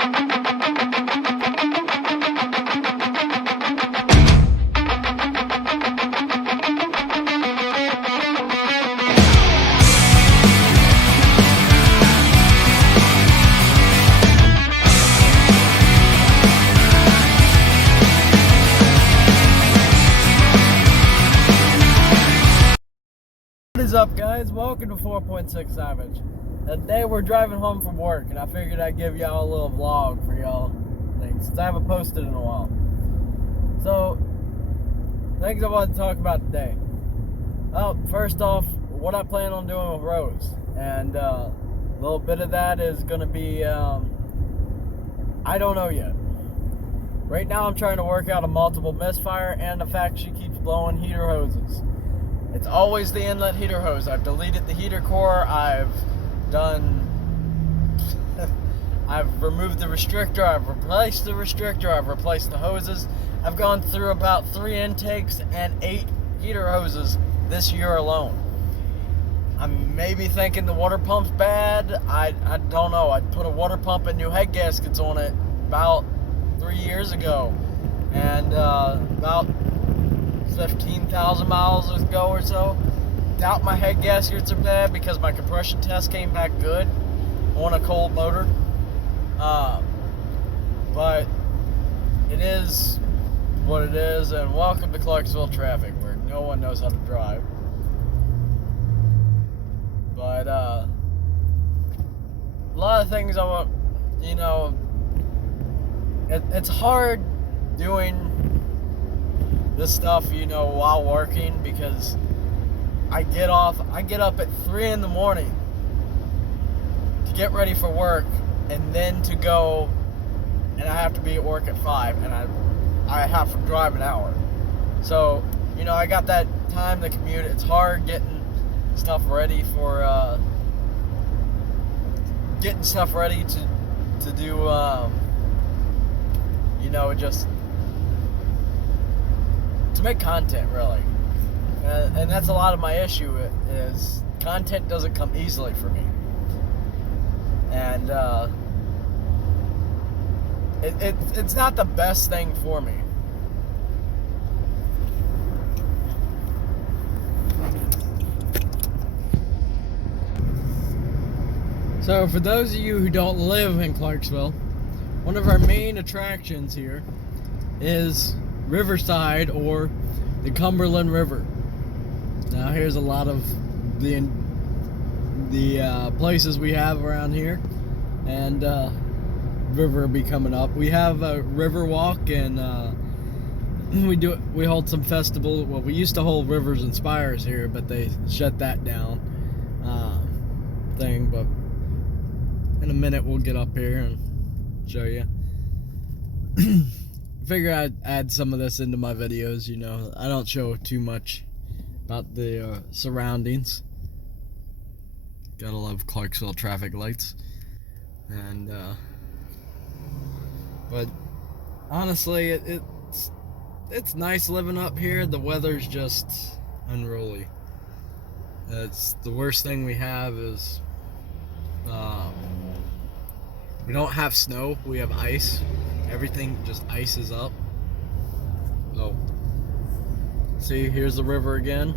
What is up, guys? Welcome to 4.6 Savage. Today we're driving home from work, and I figured I'd give y'all a little vlog for y'all things, since I haven't posted in a while. So, things I want to talk about today. Well, first off, what I plan on doing with Rose. And a little bit of that is going to be, I don't know yet. Right now I'm trying to work out a multiple misfire and the fact she keeps blowing heater hoses. It's always the inlet heater hose. I've deleted the heater core. I've removed the restrictor. I've replaced the restrictor. I've replaced the hoses. I've gone through about 3 intakes and 8 heater hoses this year alone. I'm maybe thinking the water pump's bad. I don't know. I put a water pump and new head gaskets on it about 3 years ago. And about 15,000 miles ago or so. Doubt my head gaskets are bad because my compression test came back good on a cold motor. But it is what it is, and welcome to Clarksville traffic where no one knows how to drive. But a lot of things I want, it's hard doing this stuff, while working, because I get up at 3 in the morning to get ready for work, and then to go, and I have to be at work at 5, and I have to drive an hour. So, I got that time to commute. It's hard getting stuff ready for, to do, just to make content, really. And that's a lot of my issue, is content doesn't come easily for me. And it's not the best thing for me. So for those of you who don't live in Clarksville, one of our main attractions here is Riverside, or the Cumberland River. Now here's a lot of the places we have around here, and river will be coming up. We have a river walk, and we hold some festival. Well, we used to hold Rivers and Spires here, but they shut that down thing. But in a minute we'll get up here and show you. Figure I'd add some of this into my videos. I don't show too much about the surroundings. Gotta love Clarksville traffic lights. And but honestly, it's nice living up here. The weather's just unruly. It's the worst thing we have is we don't have snow, we have ice. Everything just ices up. Oh, see, here's the river again.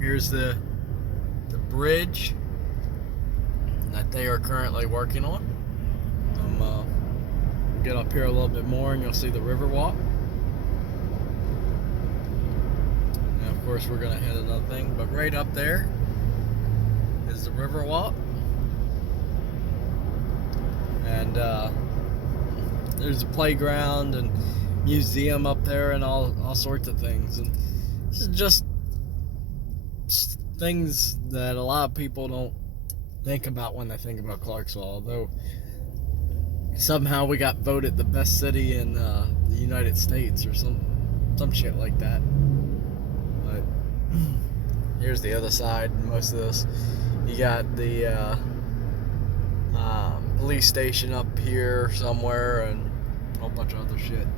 Here's the bridge that they are currently working on. Get up here a little bit more and you'll see the river walk. And of course we're gonna hit another thing, but right up there is the river walk. And there's a playground and museum up there and all sorts of things. And this is just things that a lot of people don't think about when they think about Clarksville, although somehow we got voted the best city in the United States or some shit like that. But here's the other side. Most of this, you got the police station up here somewhere and a whole bunch of other shit.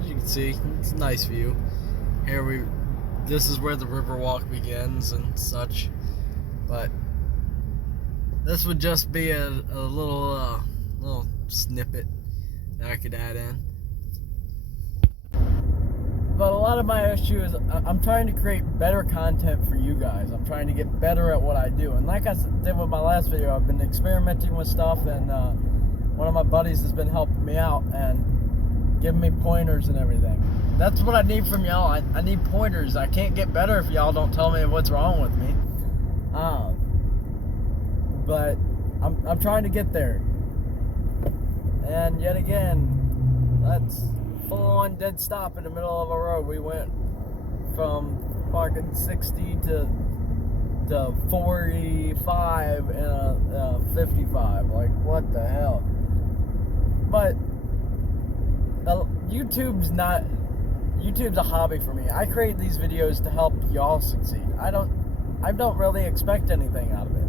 As you can see, it's a nice view. Here this is where the Riverwalk begins and such. But this would just be a little snippet that I could add in. But a lot of my issue is I'm trying to create better content for you guys. I'm trying to get better at what I do. And like I did with my last video, I've been experimenting with stuff, and one of my buddies has been helping me out and giving me pointers and everything. That's what I need from y'all. I need pointers. I can't get better if y'all don't tell me what's wrong with me. But I'm trying to get there. And yet again, that's full-on dead stop in the middle of a road. We went from fucking 60 to 45 and a 55. Like, what the hell? But YouTube's a hobby for me. I create these videos to help y'all succeed. I don't really expect anything out of it.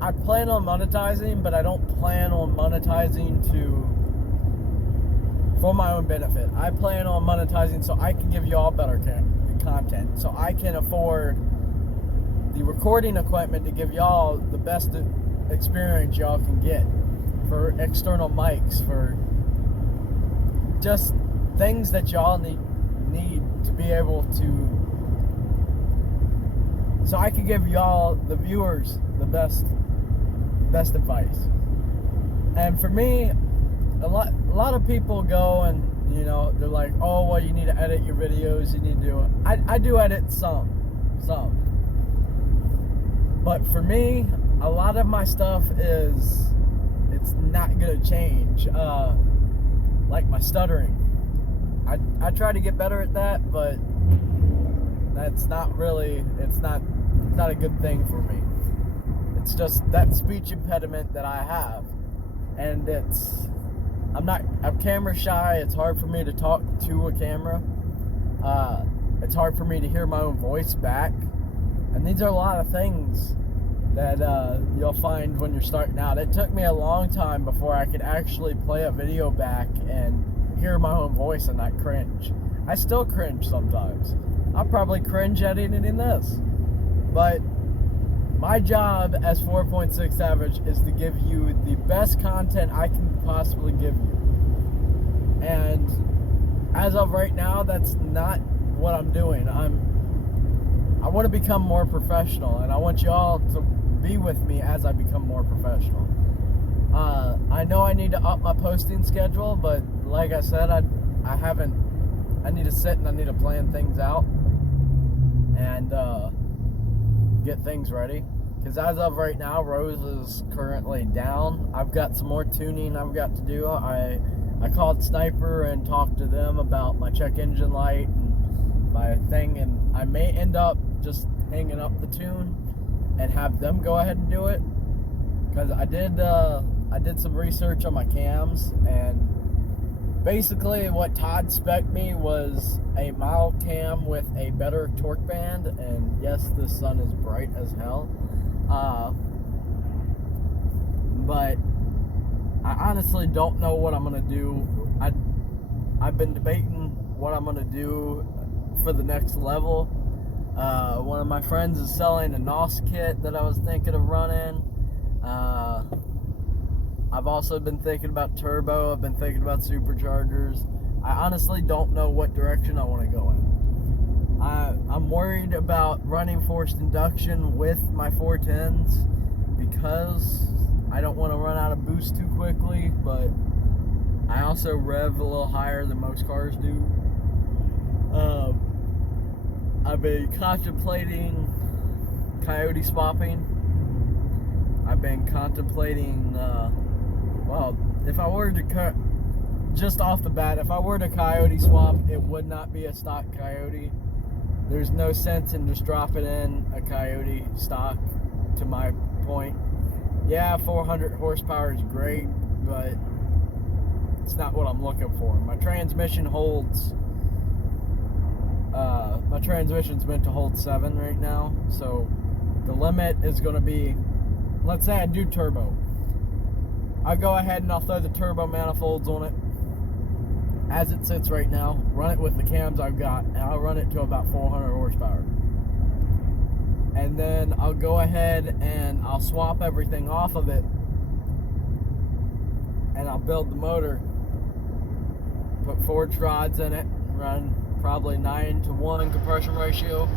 I plan on monetizing, but I don't plan on monetizing for my own benefit. I plan on monetizing so I can give y'all better content, so I can afford the recording equipment to give y'all the best experience y'all can get, for external mics, for just things that y'all need to be able to, so I can give y'all, the viewers, the best advice. And for me, a lot of people go and, you know, they're like, oh, well, you need to edit your videos, you need to do it. I do edit some. But for me, a lot of my stuff it's not gonna change. Like my stuttering. I try to get better at that, but that's not really, it's not a good thing for me. It's just that speech impediment that I have, and I'm camera shy. It's hard for me to talk to a camera. It's hard for me to hear my own voice back, and these are a lot of things that you'll find when you're starting out. It took me a long time before I could actually play a video back and hear my own voice and not cringe. I still cringe sometimes. I'll probably cringe editing this, but my job as 4.6 Savage is to give you the best content I can possibly give you. And as of right now, that's not what I'm doing. I want to become more professional, and I want y'all to be with me as I become more professional. I know I need to up my posting schedule, but like I said, I haven't. I need to sit and I need to plan things out and get things ready. Because as of right now, Rose is currently down. I've got some more tuning I've got to do. I called Sniper and talked to them about my check engine light and my thing, and I may end up just hanging up the tune and have them go ahead and do it. Because I did some research on my cams, and basically what Todd spec'd me was a mild cam with a better torque band, and yes, the sun is bright as hell. But I honestly don't know what I'm gonna do. I've been debating what I'm gonna do for the next level. One of my friends is selling a NOS kit that I was thinking of running. I've also been thinking about turbo. I've been thinking about superchargers. I honestly don't know what direction I want to go in. I'm worried about running forced induction with my 410s because I don't want to run out of boost too quickly, but I also rev a little higher than most cars do. I've been contemplating coyote swapping. I've been contemplating, well, if I were to just off the bat, if I were to coyote swap, it would not be a stock coyote. There's no sense in just dropping in a coyote stock, to my point. Yeah, 400 horsepower is great, but it's not what I'm looking for. My transmission holds, my transmission's meant to hold 7 right now, so the limit is going to be, let's say I do turbo. I'll go ahead and I'll throw the turbo manifolds on it as it sits right now, run it with the cams I've got, and I'll run it to about 400 horsepower. and then I'll go ahead and I'll swap everything off of it, and I'll build the motor, put forged rods in it, run probably 9-to-1 compression ratio,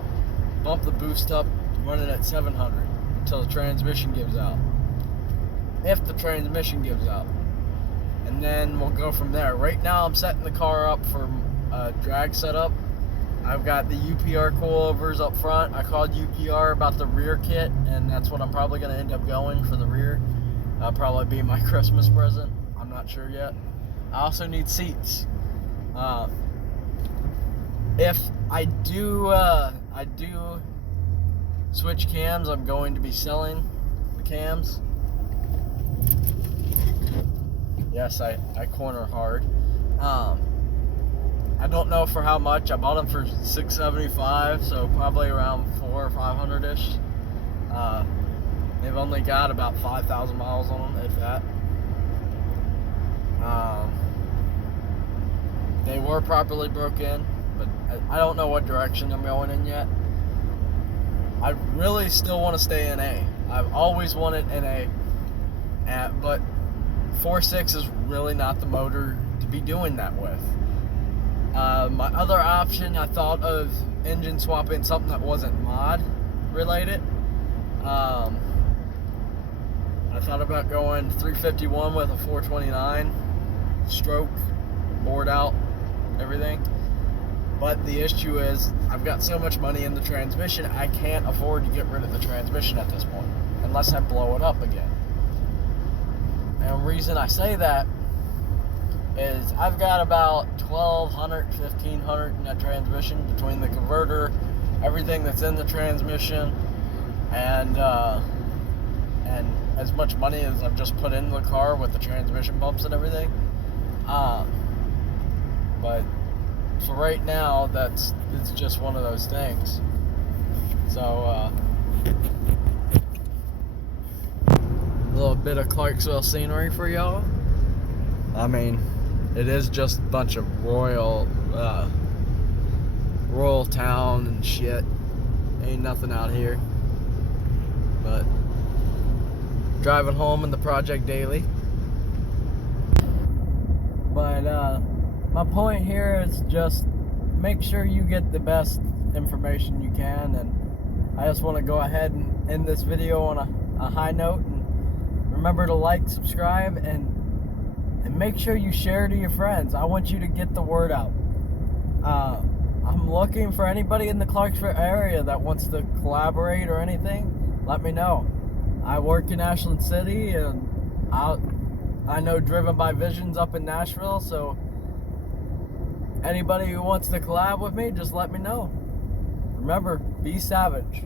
bump the boost up, run it at 700 until the transmission gives out, if the transmission gives out, and then we'll go from there. Right now I'm setting the car up for a drag setup. I've got the UPR coilovers up front. I called UPR about the rear kit, and that's what I'm probably going to end up going for the rear. That'll probably be my Christmas present. I'm not sure yet. I also need seats. If I do switch cams, I'm going to be selling the cams. Yes, I corner hard. I don't know for how much. I bought them for $675, so probably around $400 or $500 ish. They've only got about 5,000 miles on them, if that. They were properly broke in, but I don't know what direction I'm going in yet. I really still want to stay in A. I've always wanted in A, but 4.6 is really not the motor to be doing that with. My other option, I thought of engine swapping something that wasn't mod related. I thought about going 351 with a 429 stroke, bored out, everything. But the issue is, I've got so much money in the transmission, I can't afford to get rid of the transmission at this point, unless I blow it up again. And the reason I say that is I've got about $1,200, $1,500 in that transmission between the converter, everything that's in the transmission, and as much money as I've just put in the car with the transmission pumps and everything. But for right now, it's just one of those things. So a little bit of Clarksville scenery for y'all. I mean, it is just a bunch of rural town and shit. Ain't nothing out here. But driving home in the Project Daily. But my point here is just make sure you get the best information you can, and I just want to go ahead and end this video on a high note, and remember to like, subscribe, and make sure you share to your friends. I want you to get the word out. I'm looking for anybody in the Clarksville area that wants to collaborate or anything. Let me know. I work in Ashland City, and I know Driven by Visions up in Nashville, so anybody who wants to collab with me, just let me know. Remember, be savage.